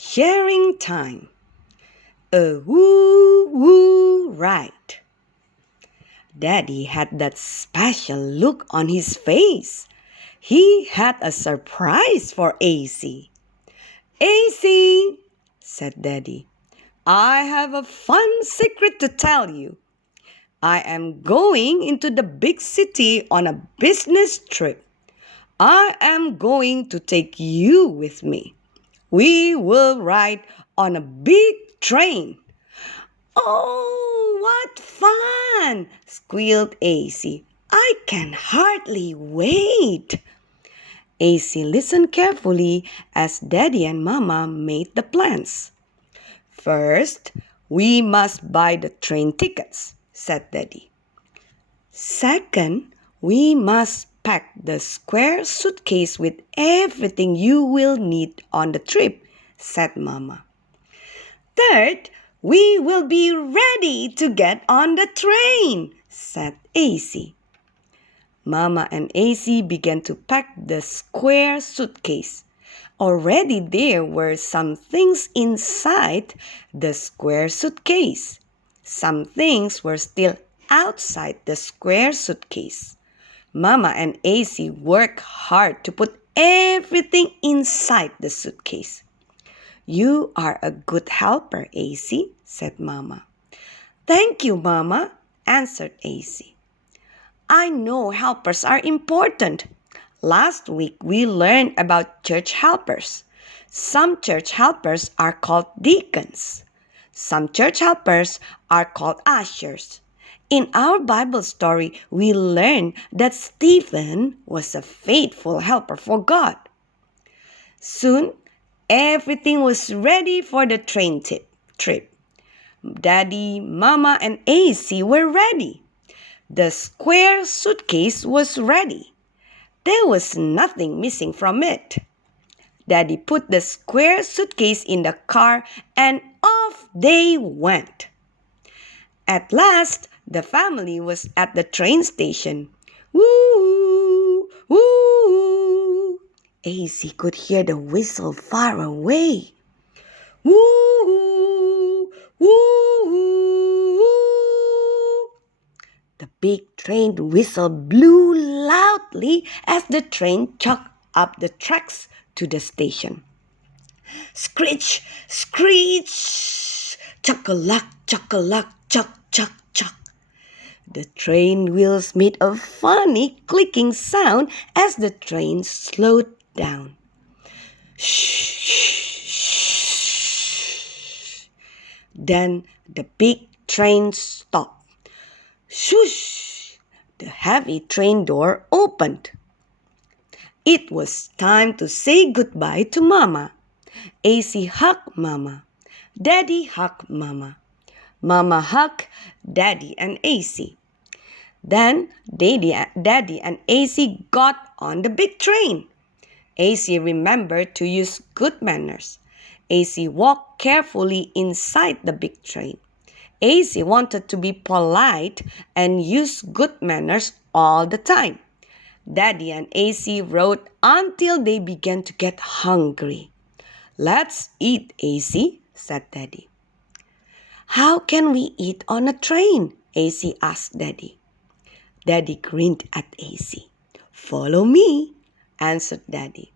Sharing time. A woo-woo ride. Daddy had that special look on his face. He had a surprise for AC. AC, said Daddy, I have a fun secret to tell you. I am going into the big city on a business trip. I am going to take you with me. We will ride on a big train. Oh, what fun! Squealed AC. I can hardly wait. AC listened carefully as Daddy and Mama made the plans. First, we must buy the train tickets, said Daddy. Second, we must pack the square suitcase with everything you will need on the trip, said Mama. Third, we will be ready to get on the train, said AC. Mama and AC began to pack the square suitcase. Already there were some things inside the square suitcase. Some things were still outside the square suitcase. Mama and AC worked hard to put everything inside the suitcase. You are a good helper, AC, said Mama. Thank you, Mama, answered AC. I know helpers are important. Last week we learned about church helpers. Some church helpers are called deacons. Some church helpers are called ushers. In our Bible story, we learned that Stephen was a faithful helper for God. Soon, everything was ready for the train trip. Daddy, Mama, and AC were ready. The square suitcase was ready. There was nothing missing from it. Daddy put the square suitcase in the car and off they went. At last, the family was at the train station. Woo! Woo! AC could hear the whistle far away. Woo! Woo! The big train whistle blew loudly as the train chugged up the tracks to the station. Screech! Screech! Chuck-a-luck, chuck-a-luck, chuck, chuck, chuck. The train wheels made a funny clicking sound as the train slowed down. Shh, shh, shh. Then the big train stopped. Swoosh! The heavy train door opened. It was time to say goodbye to Mama. AC hugged Mama. Daddy hugged Mama. Mama hugged Daddy and AC. Then Daddy and AC got on the big train. AC remembered to use good manners. AC walked carefully inside the big train. AC wanted to be polite and use good manners all the time. Daddy and AC rode until they began to get hungry. Let's eat, AC, said Daddy. How can we eat on a train? AC asked Daddy. Daddy grinned at AC. Follow me, answered Daddy.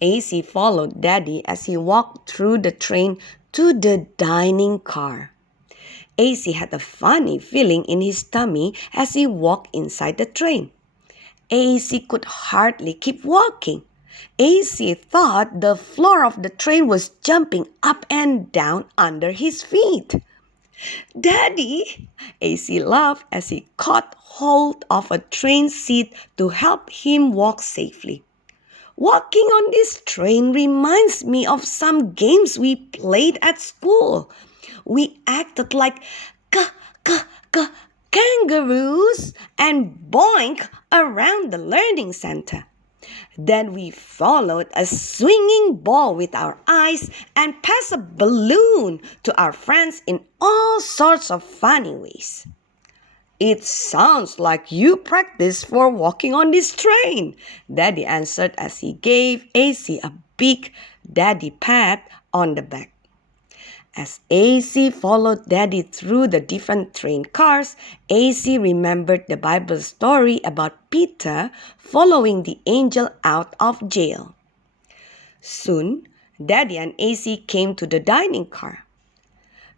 AC followed Daddy as he walked through the train to the dining car. AC had a funny feeling in his tummy as he walked inside the train. AC could hardly keep walking. AC thought the floor of the train was jumping up and down under his feet. Daddy, AC laughed as he caught hold of a train seat to help him walk safely. Walking on this train reminds me of some games we played at school. We acted like kangaroos and boink around the learning center. Then we followed a swinging ball with our eyes and passed a balloon to our friends in all sorts of funny ways. It sounds like you practice for walking on this train, Daddy answered as he gave AC a big Daddy pat on the back. As AC followed Daddy through the different train cars, AC remembered the Bible story about Peter following the angel out of jail. Soon, Daddy and AC came to the dining car.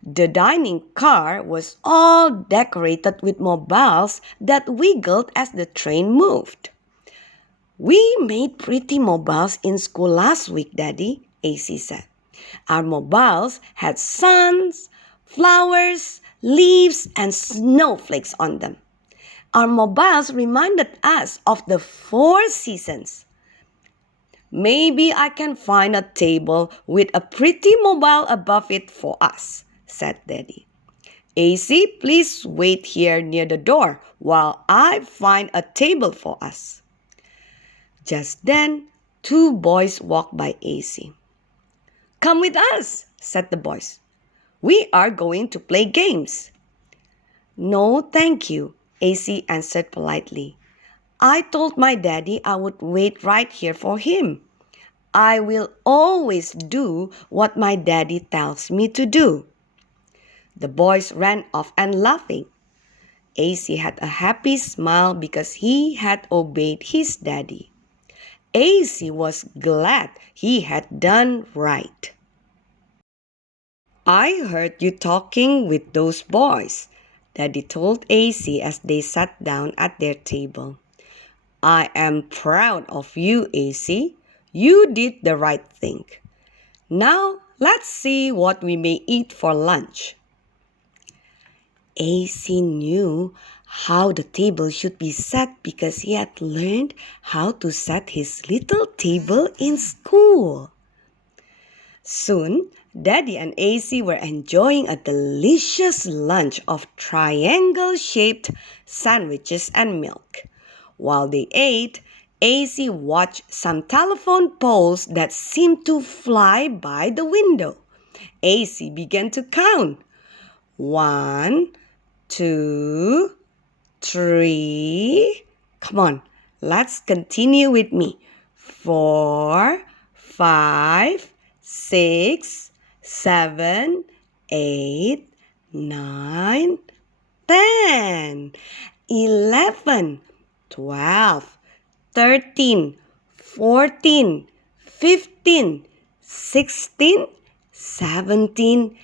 The dining car was all decorated with mobiles that wiggled as the train moved. "We made pretty mobiles in school last week, Daddy," AC said. "Our mobiles had suns, flowers, leaves, and snowflakes on them. Our mobiles reminded us of the 4 seasons." "Maybe I can find a table with a pretty mobile above it for us," said Daddy. "AC, please wait here near the door while I find a table for us." Just then, 2 boys walked by AC. "Come with us," said the boys. "We are going to play games." "No, thank you," AC answered politely. "I told my daddy I would wait right here for him. I will always do what my daddy tells me to do." The boys ran off and laughing. AC had a happy smile because he had obeyed his daddy. AC was glad he had done right. "I heard you talking with those boys," Daddy told AC as they sat down at their table. "I am proud of you, AC. You did the right thing. Now let's see what we may eat for lunch." AC knew how the table should be set because he had learned how to set his little table in school. Soon, Daddy and AC were enjoying a delicious lunch of triangle-shaped sandwiches and milk. While they ate, AC watched some telephone poles that seemed to fly by the window. AC began to count. 1, 2, 3. Come on, let's continue with me. 4, 5, 6, 7, 8, 9, 10, 11, 12, 13, 14, 15, 16, 17,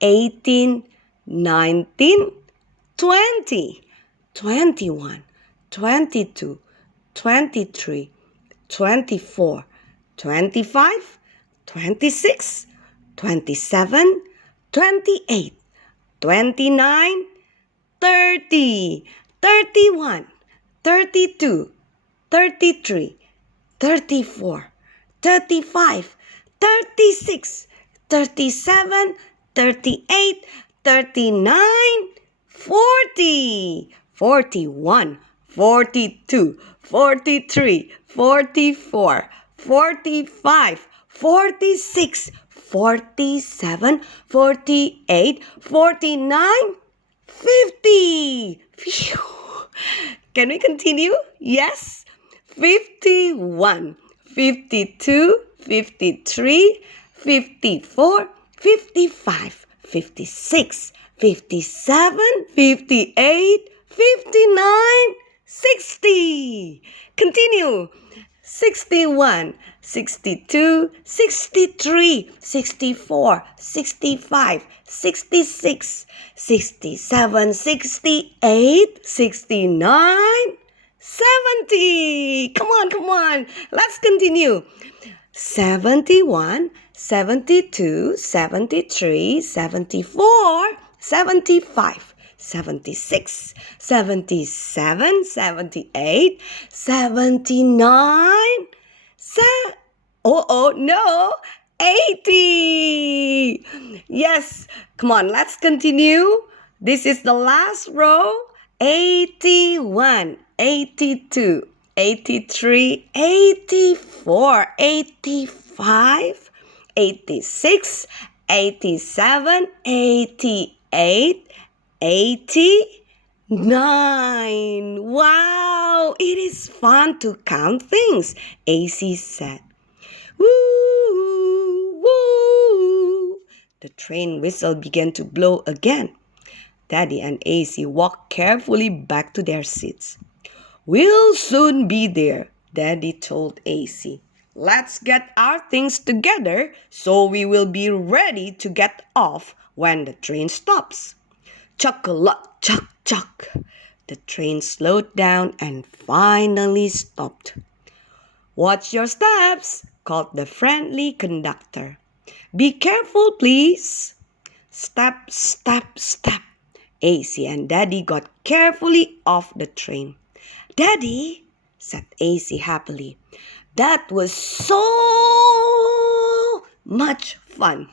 18, 19, 20, 21, 22, 23, 24, 25, 26, 27, 28, 29, 30, 31, 32, 33, 34, 35, 36, 37, 38, 39, 40, 41, 42, 43, 44, 45, 46, 47, 48, 49, 50. Phew. Can we continue? Yes. 51, 52, 53, 54, 55, 56, 57, 58, 59, 60. Continue. 61, 62, 63, 64, 65, 66, 67, 68, 69, 70. Come on, come on. Let's continue. 71, 72, 73, 74, 75, 76, 77, 78, 79, no, 80. Yes, come on, let's continue. This is the last row. 81, 82, 83, 84, 85, 86, 87, 88, 89. Wow, it is fun to count things, AC said. Woo! The train whistle began to blow again. Daddy and AC walked carefully back to their seats. "We'll soon be there," Daddy told AC. "Let's get our things together so we will be ready to get off when the train stops." Chuck-a-luck, chuck, chuck. The train slowed down and finally stopped. "Watch your steps," called the friendly conductor. "Be careful, please." Step, step, step. AC and Daddy got carefully off the train. "Daddy," said AC happily, "that was so much fun.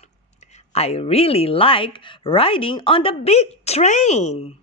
I really like riding on the big train."